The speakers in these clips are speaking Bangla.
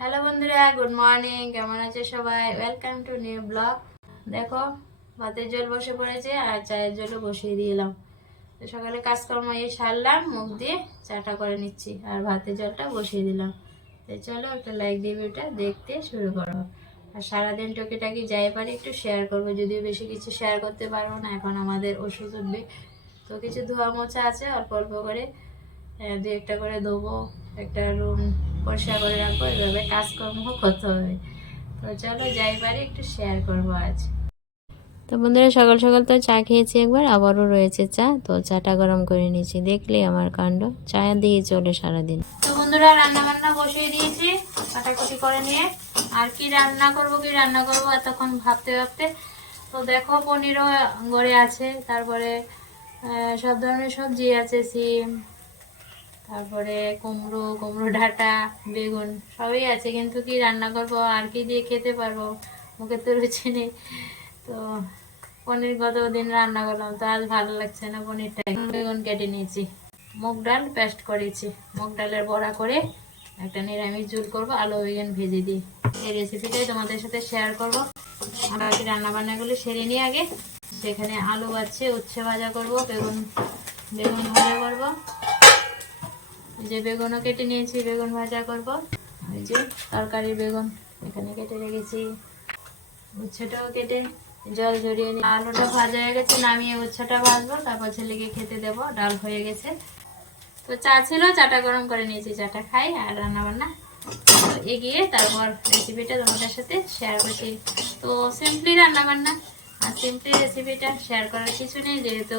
হ্যালো বন্ধুরা, গুড মর্নিং। কেমন আছে সবাই? ওয়েলকাম টু নিউ ব্লগ দেখো ভাতের জল বসে পড়েছে আর চায়ের জলও বসিয়ে দিলাম। তো সকালে কাজকর্ম এই সারলাম, মুখ দিয়ে চাটা করে নিচ্ছি আর ভাতের জলটা বসিয়ে দিলাম। তো চলো একটা লাইক দিয়ে ভিডিওটা দেখতে শুরু করো। আর সারাদিন টুকিটাকি যাই পারি, একটু শেয়ার করব। যদিও বেশি কিছু শেয়ার করতে পারব না, এখন আমাদের ওষুধ উঠবে। তো কিছু ধোয়া মোছা আছে, অল্প অল্প করে দু একটা করে দেবো একটা রুম পরিষ্কার করে রাখব এভাবে কাজকর্ম করতে হবে। তো চলো যাই পারি একটু শেয়ার করব আজ। তো বন্ধুরা সকাল সকাল তো চা খেয়েছি একবার আবারও রয়েছে চা। তো চাটা গরম করে নিয়েছি দেখলে আমার কাণ্ড। চা দিয়ে চলে সারাদিন। তো বন্ধুরা রান্না বান্না বসিয়ে দিয়েছি কাটাকুটি করে নিয়ে। আর কি রান্না করব কি রান্না করব এতক্ষণ ভাবতে ভাবতে। তো দেখো পনিরও গড়ে আছে তারপরে সব ধরনের সবজি আছে সিম তারপরে কুমড়ো কুমড়ো ডাঁটা, বেগুন, সবই আছে। কিন্তু কি রান্না করব? আর কি দিয়ে খেতে পারব? মুখে তো রুচি নেই। তো পনির গত দিন রান্না করলাম। তো আজ ভালো লাগছে না পনিরটা। বেগুন কেটে নিয়েছি। মুগ ডাল পেস্ট করেছি। মুগ ডালের বড়া করে একটা নিরামিষ ঝুল করব, আলু বেগুন ভেজে দিই এই রেসিপিটাই তোমাদের সাথে শেয়ার করব। আমরা রান্না বান্নাগুলো সেরে নিই আগে। সেখানে আলু বাচ্ছে উচ্ছে ভাজা করব, বেগুন বেগুন ভাজা করব। যে বেগুনও কেটে নিয়েছি, বেগুন ভাজা করব। এই যে তরকারি বেগুন এখানে কেটে রেখেছি। উচ্ছেটাও কেটে জল জড়িয়ে নিই আলুটা ভাজা হয়ে গেছে, নামিয়ে উচ্ছেটা ভাজবো, তারপর ছেলেকে খেতে দেবো, ডাল হয়ে গেছে। তো চা ছিল, চাটা গরম করে নিয়েছি, চাটা খাই আর রান্না বান্না তো এগিয়ে তারপর রেসিপিটা তোমাদের সাথে শেয়ার করছি। তো সিম্পলি রান্না বান্না আর সিম্পলি রেসিপিটা শেয়ার করার কিছু নেই, যেহেতু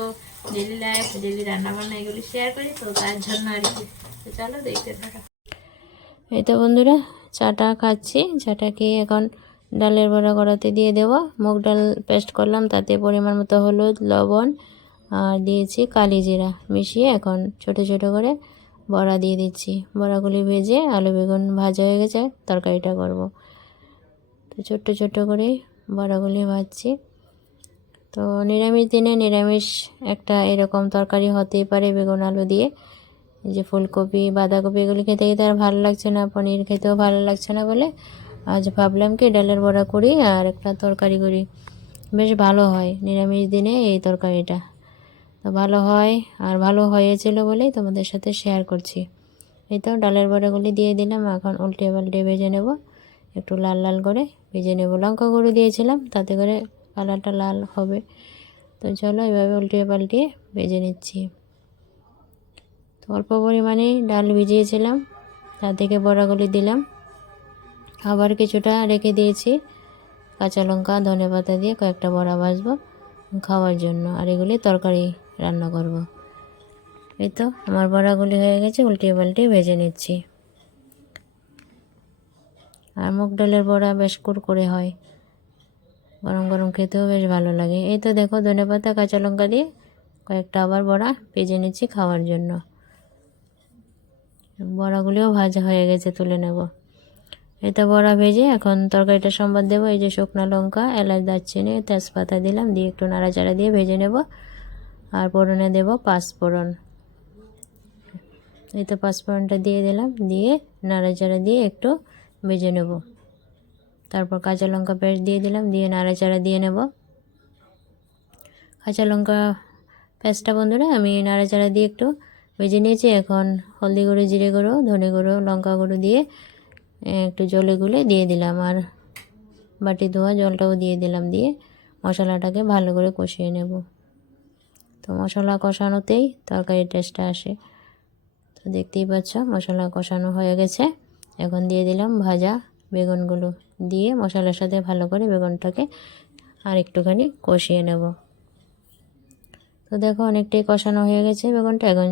ডেলি লাইফ ডেলি রান্না বান্না এগুলি শেয়ার করি, তো তার জন্য আর কি। চলো দেখতে থাকো। এই তো বন্ধুরা, চাটা খাচ্ছি। চাটা খেয়ে এখন ডালের বড়া করাতে দিয়ে দেবো। মুগ ডাল পেস্ট করলাম, তাতে পরিমাণ মতো হলুদ, লবণ আর দিয়েছি কালি জিরা মিশিয়ে এখন ছোট ছোট করে বড়া দিয়ে দিচ্ছি। বড়াগুলি ভেজে আলু বেগুন ভাজা হয়ে গেছে, তরকারিটা করব। তো ছোট্ট ছোট্ট করে বড়াগুলি ভাজছি। তো নিরামিষ দিনে নিরামিষ একটা এরকম তরকারি হতেই পারে বেগুন আলু দিয়ে। যে ফুলকপি, বাঁধাকপি এগুলি খেতে খেতে আর ভালো লাগছে না, পনির খেতেও ভালো লাগছে না বলে আজ ভাবলাম কি ডালের বড়া করি আর একটা তরকারি করি। বেশ ভালো হয় নিরামিষ দিনে এই তরকারিটা। তো ভালো হয় আর ভালো হয়েছিল বলেই তোমাদের সাথে শেয়ার করছি। এই তো ডালের বড়াগুলি দিয়ে দিলাম, এখন উল্টে পাল্টে ভেজে নেব। একটু লাল লাল করে ভেজে নেব। লঙ্কা গুঁড়ো দিয়েছিলাম, তাতে করে কালারটা লাল হবে। তো চলো এভাবে উল্টে পাল্টিয়ে ভেজে নিচ্ছি। তো অল্প পরিমাণে ডাল ভিজিয়েছিলাম, তার থেকে বড়াগুলি দিলাম। আবার কিছুটা রেখে দিয়েছি। কাঁচা লঙ্কা, ধনে পাতা দিয়ে কয়েকটা বড়া ভাজবো খাওয়ার জন্য। আর এগুলি তরকারি রান্না করব। এই তো আমার বড়াগুলি হয়ে গেছে, উল্টিয়ে পাল্টিয়ে ভেজে নিচ্ছি। আর মুগ ডালের বড়া বেশ কুরকুরে হয়। গরম গরম খেতেও বেশ ভালো লাগে। এই তো দেখো ধনে পাতা, কাঁচা লঙ্কা দিয়ে কয়েকটা আবার বড়া ভেজে নিচ্ছি খাওয়ার জন্য। বড়াগুলিও ভাজা হয়ে গেছে, তুলে নেব। এটা বড়া ভেজে এখন তরকারিটা সম্বাদ দেবো। এই যে শুকনো লঙ্কা, এলাচ, দারচিনি, তেজপাতা দিলাম, দিয়ে একটু নাড়াচাড়া দিয়ে ভেজে নেব। আর ফোড়নে দেব পাঁচফোড়ন। এই তো পাঁচফোড়নটা দিয়ে দিলাম, দিয়ে নাড়াচাড়া দিয়ে একটু ভেজে নেব। তারপর কাঁচা লঙ্কা পেস্ট দিয়ে দিলাম, দিয়ে নাড়াচাড়া দিয়ে নেব। কাঁচা লঙ্কা পেস্টটা বন্ধুরা আমি নাড়াচাড়া দিয়ে একটু ভেজে নিয়েছি। এখন হলদি গুঁড়ো, জিরে গুঁড়ো, ধনে গুঁড়ো, লঙ্কা গুঁড়ো দিয়ে একটু জলে গুলে দিয়ে দিলাম। আর বাটি ধোয়া জলটাও দিয়ে দিলাম দিয়ে মশলাটাকে ভালো করে কষিয়ে নেব। তো মশলা কষানোতেই তরকারির টেস্টটা আসে। তো দেখতেই পাচ্ছ মশলা কষানো হয়ে গেছে। এখন দিয়ে দিলাম ভাজা। বেগুনগুলো দিয়ে মশলার সাথে ভালো করে বেগুনটাকে আর একটুখানি কষিয়ে নেব। তো দেখো অনেকটাই কষানো হয়ে গেছে বেগুনটা, এখন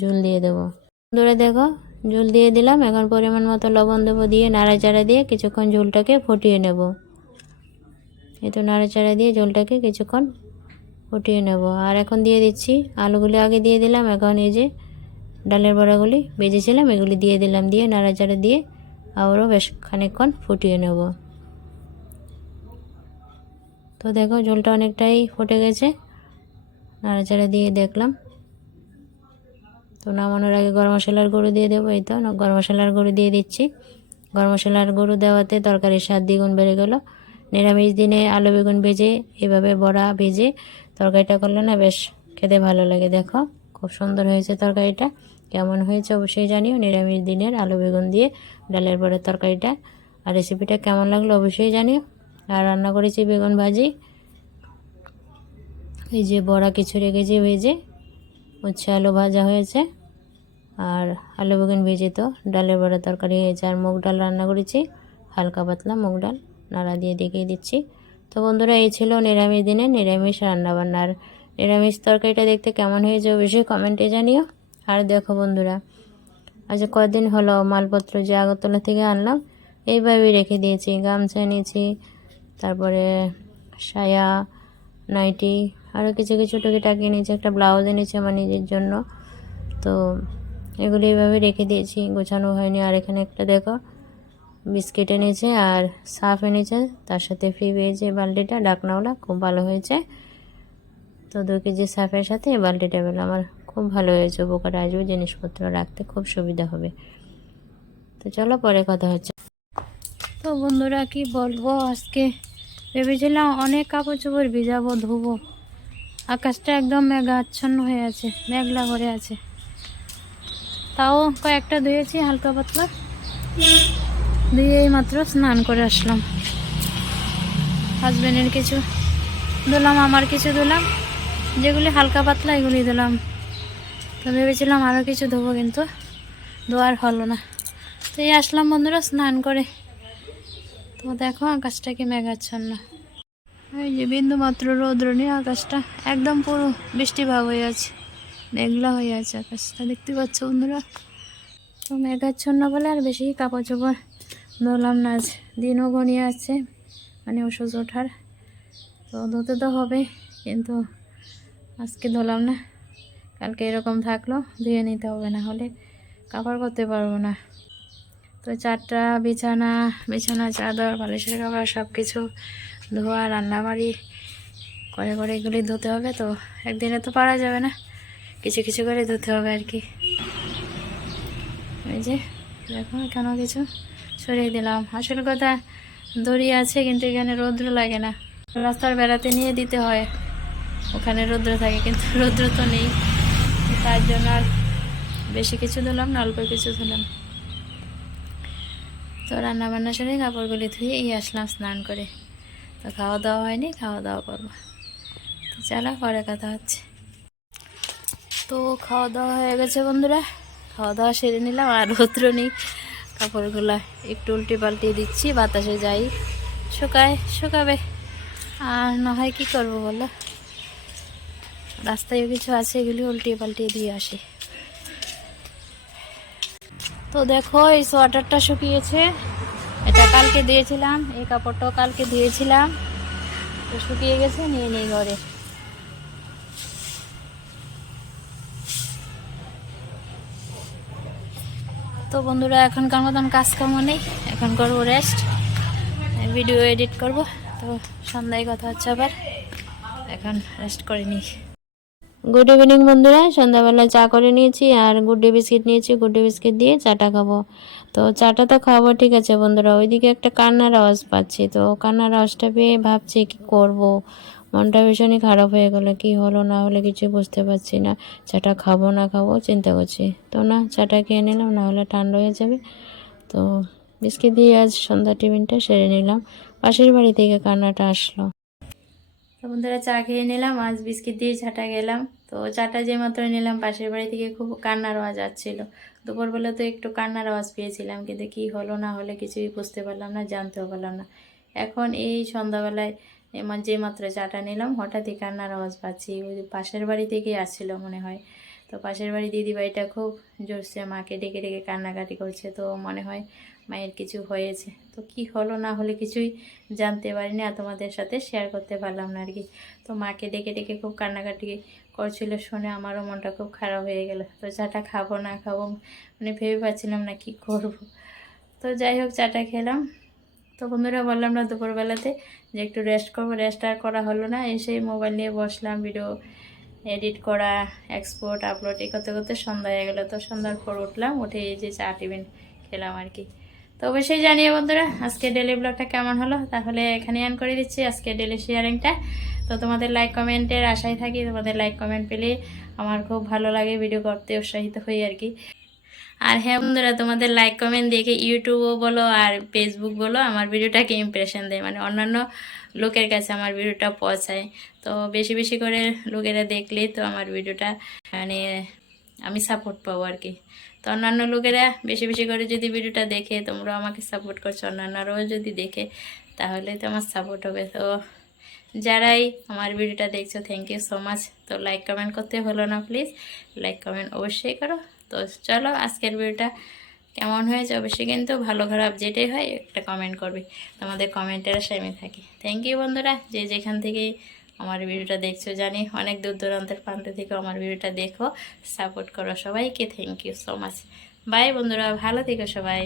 ঝুল দিয়ে দেবো। ধরে দেখো ঝুল দিয়ে দিলাম, এখন পরিমাণ মতো লবণ দেবো দিয়ে নাড়াচাড়া দিয়ে কিছুক্ষণ ঝোলটাকে ফুটিয়ে নেব। এই তো নাড়াচাড়া দিয়ে ঝোলটাকে কিছুক্ষণ ফুটিয়ে নেব। আর এখন দিয়ে দিচ্ছি আলুগুলি, আগে দিয়ে দিলাম, এখন এই যে ডালের বড়াগুলি বেজেছিলাম, এগুলি দিয়ে দিলাম, দিয়ে নাড়াচাড়া দিয়ে আবারও বেশ খানিকক্ষণ ফুটিয়ে নেব। তো দেখো ঝোলটা অনেকটাই ফুটে গেছে। নাড়াচাড়া দিয়ে দেখলাম। তো নামানোর আগে গরম মশলার গুঁড়ো দিয়ে দেবো, এই তো। গরম মশলার গুঁড়ো দিয়ে দিচ্ছি। গরম মশলার গুঁড়ো দেওয়াতে তরকারির স্বাদ দ্বিগুণ বেড়ে গেল। নিরামিষ দিনে আলু, বেগুন ভেজে, এভাবে বড়া ভেজে তরকারিটা করলে না বেশ খেতে ভালো লাগে। দেখো, খুব সুন্দর হয়েছে তরকারিটা। কেমন হয়েছে অবশ্যই জানিও। নিরামিষ দিনের আলু বেগুন দিয়ে ডালের বড়ার তরকারিটা। আর রেসিপিটা কেমন লাগল অবশ্যই জানিও। আর রান্না করেছি বেগুন ভাজি। এই যে বড়া কিছু রেখেছি ভেজে। উচ্ছে আলু ভাজা হয়েছে। আর আলু বেগুন ভেজে তো ডালের বড়া তরকারি হয়েছে। আর মুগ ডাল রান্না করেছি। হালকা পাতলা মুগ ডাল। নাড়া দিয়ে দেখিয়ে দিচ্ছি। তো বন্ধুরা, এই ছিল নিরামিষ দিনে নিরামিষ রান্নাবান্নার নিরামিষ তরকারিটা দেখতে কেমন হয়েছে অবশ্যই কমেন্টে জানিও। আর দেখো বন্ধুরা, আজ কদিন হলো মালপত্র যে আগরতলা থেকে আনলাম, এইভাবেই রেখে দিয়েছি, গামছা নিয়েছি তারপরে সায়া, নাইটি আরও কিছু কিছু টুকি টুকিটাকি নিয়েছি একটা ব্লাউজ এনেছি আমার নিজের জন্য। তো এগুলো এইভাবে রেখে দিয়েছি, গোছানো হয়নি। আর এখানে একটা দেখো, বিস্কিট এনেছে আর সাফ এনেছে, তার সাথে ফ্রি পেয়েছে বালতিটা ডাকনাওলা খুব ভালো হয়েছে। তো দু কেজি সাফের সাথে এই বালতিটা পেলাম আমার। খুব ভালো হয়েছে, উপকার আসবে, জিনিসপত্র রাখতে খুব সুবিধা হবে। তো চলো পরে কথা হচ্ছে। তো বন্ধুরা, কি বলব? আজকে ভেবেছিলাম অনেক কাপড় চোপড় ভিজাবো, ধুবো। আকাশটা একদম মেঘাচ্ছন্ন হয়ে আছে, মেঘলা করে আছে। তাও কয়েকটা ধুয়েছি, হালকা পাতলা। এই মাত্র স্নান করে আসলাম। হাজবেন্ডের কিছু ধুলাম আমার কিছু ধুলাম যেগুলি হালকা পাতলা, এগুলি ধুলাম তো ভেবেছিলাম আরও কিছু ধোবো, কিন্তু ধোয়ার হলো না। তো এই আসলাম বন্ধুরা, স্নান করে। তো দেখো আকাশটা কি মেঘাচ্ছন্ন। এই যে বিন্দু মাত্র রৌদ্র নিয়ে আকাশটা একদম পুরো বৃষ্টি ভাব হয়ে আছে, মেঘলা হয়ে আছে আকাশটা, দেখতে পাচ্ছ বন্ধুরা? তো মেঘাচ্ছন্ন বলে আর বেশি কাপড় চোপড় ধরলাম না আজ। দিনও ঘনিয়ে আছে মানে ওষুধ ওঠার। তো ধুতে তো হবে, কিন্তু আজকে ধরলাম না। কালকে এরকম থাকল, ধুয়ে নিতে হবে না হলে কাপড় করতে পারব না। তো চারটা বিছানা বিছানা, চাদর, বালিশের কাপড় সব কিছু ধোয়া, রান্নাবাড়ি, করে করে এগুলি ধুতে হবে তো, একদিনে তো পারা যাবে না, কিছু কিছু করে ধুতে হবে আর কি। এই যে, দেখো কেন কিছু সরিয়ে দিলাম। আসল কথা, দড়ি আছে কিন্তু এখানে রৌদ্র লাগে না। রাস্তার বেড়াতে নিয়ে দিতে হয়, ওখানে রৌদ্র থাকে কিন্তু রৌদ্র তো নেই। তার জন্য আর বেশি কিছু ধুলাম না, অল্প কিছু ধুলাম তো রান্না বান্না সেরে কাপড়গুলি ধুয়ে এই আসলাম স্নান করে। তো খাওয়া দাওয়া হয়নি, খাওয়া দাওয়া করব। তো চলো, পরে কথা হচ্ছে। তো খাওয়া দাওয়া হয়ে গেছে বন্ধুরা। খাওয়া দাওয়া সেরে নিলাম, আর রৌদ্র নেই। কাপড়গুলো একটু উল্টে পাল্টিয়ে দিচ্ছি, বাতাসে যাই, শুকায়, শুকাবে। আর না হয় কী করব বলো? রাস্তায় কিছু আছে, এগুলি উল্টিয়ে পাল্টিয়ে দিয়ে আসি। তো দেখো, এই সোয়াটারটা শুকিয়েছে। এটা কালকে দিয়েছিলাম, এই কাপড়টাও কালকে দিয়েছিলাম। তো শুকিয়ে গেছে, নিয়ে নেই ঘরে। তো বন্ধুরা, এখনকার মতন কাজ কাম নেই এখন করব রেস্ট ভিডিও এডিট করব, তো সন্ধ্যায় কথা হচ্ছে আবার। এখন রেস্ট করে নিই। গুড ইভিনিং বন্ধুরা। সন্ধ্যাবেলা চা করে নিয়েছি আর গুড ডে বিস্কিট নিয়েছি। গুড ডে বিস্কিট দিয়ে চাটা খাব। তো চাটা তো খাব, ঠিক আছে বন্ধুরা। ওইদিকে একটা কান্নার আওয়াজ পাচ্ছি। তো কান্নার আওয়াজটা পেয়ে ভাবছি কি করব? মনটা ভীষণই খারাপ হয়ে গেলো। কি হলো না হলে কিছু বুঝতে পারছি না। চাটা খাব না খাব চিন্তা করছি। তো না, চাটা খেয়ে নিলাম, না হলে ঠান্ডা হয়ে যাবে। তো বিস্কিট দিয়ে আজ সন্ধ্যা টিফিনটা সেরে নিলাম। পাশের বাড়ি থেকে কান্নাটা আসলো। তো বন্ধুরা চা খেয়ে নিলাম, আজ বিস্কিট দিয়ে চাটা গেলাম তো চাটা যে মাত্র নিলাম, পাশের বাড়ি থেকে খুব কান্নার আওয়াজ আসছিল। দুপুরবেলা তো একটু কান্নার আওয়াজ পেয়েছিলাম, কিন্তু কি হলো না হলে কিছুই বুঝতে পারলাম না, জানতেও পারলাম না। এখন এই সন্ধ্যাবেলায় এমন যে মাত্র চাটা নিলাম, হঠাৎই কান্নার আওয়াজ পাচ্ছি। ওই পাশের বাড়ি থেকেই আসছিল মনে হয়। তো পাশের বাড়ি দিদিভাইটা খুব জোরসে মাকে ডেকে ডেকে কান্নাকাটি করছে, তো মনে হয় মায়ের কিছু হয়েছে। তো কি হলো না হলে কিছুই জানতে পারিনি আর তোমাদের সাথে শেয়ার করতে পারলাম না আর কি তো মাকে ডেকে ডেকে খুব কান্নাকাটি করছিল শুনে আমারও মনটা খুব খারাপ হয়ে গেল। তো চাটা খাব না খাব মানে ভেবে পাচ্ছিলাম না কি করব। তো যাই হোক চাটা খেলাম। তো বন্ধুরা বললাম না দুপুরবেলাতে যে একটু রেস্ট করব। রেস্ট আর করা হলো না। এসেই মোবাইল নিয়ে বসলাম ভিডিও এডিট করা এক্সপোর্ট আপলোড এই করতে করতে সন্ধ্যা হয়ে গেলো। তো সন্ধ্যার পর উঠলাম, উঠে এই যে চা টিফিন খেলাম আর কি তো অবশ্যই জানিয়ে বন্ধুরা, আজকে ডেলি ব্লগটা কেমন হলো? তাহলে এখানে অ্যান করে দিচ্ছি আজকে ডেলি শেয়ারিংটা তো তোমাদের লাইক কমেন্টের আশায় থাকি, তোমাদের লাইক কমেন্ট পেলে আমার খুব ভালো লাগে ভিডিও করতে উৎসাহিত হই আর কি। আর হ্যাঁ বন্ধুরা, তোমাদের লাইক কমেন্ট দেখে ইউটিউবও বলো আর ফেসবুক বলো, আমার ভিডিওটাকে ইমপ্রেশন দেয়। মানে অন্যান্য লোকের কাছে আমার ভিডিওটা পৌঁছায়। তো বেশি বেশি করে লোকেরা দেখলেই তো আমার ভিডিওটা মানে আমি সাপোর্ট পাবো আর কি। তো অন্যান্য লোকেরা বেশি বেশি করে যদি ভিডিওটা দেখে তোমরা আমাকে সাপোর্ট করছ। অন্যান্যরাও যদি দেখে, তাহলে তো আমার সাপোর্ট হবে। তো যারাই আমার ভিডিওটা দেখছ থ্যাংক ইউ সো মাচ তো লাইক কমেন্ট করতে হলো না প্লিজ লাইক কমেন্ট অবশ্যই করো। তো চলো, আজকের ভিডিওটা কেমন হয়েছে অবশ্যই কিন্তু ভালো, খারাপ যেটাই হয়, একটা কমেন্ট করবে। তোমাদের কমেন্টের আশায় আমি থাকি। থ্যাংক ইউ বন্ধুরা। যে যেখান থেকে আমার ভিডিওটা দেখছ জানি, অনেক দূর দূরান্তের প্রান্ত থেকে আমার ভিডিওটা দেখো সাপোর্ট করো সবাইকে thank you so much bye বন্ধুরা, ভালো থেকো সবাই।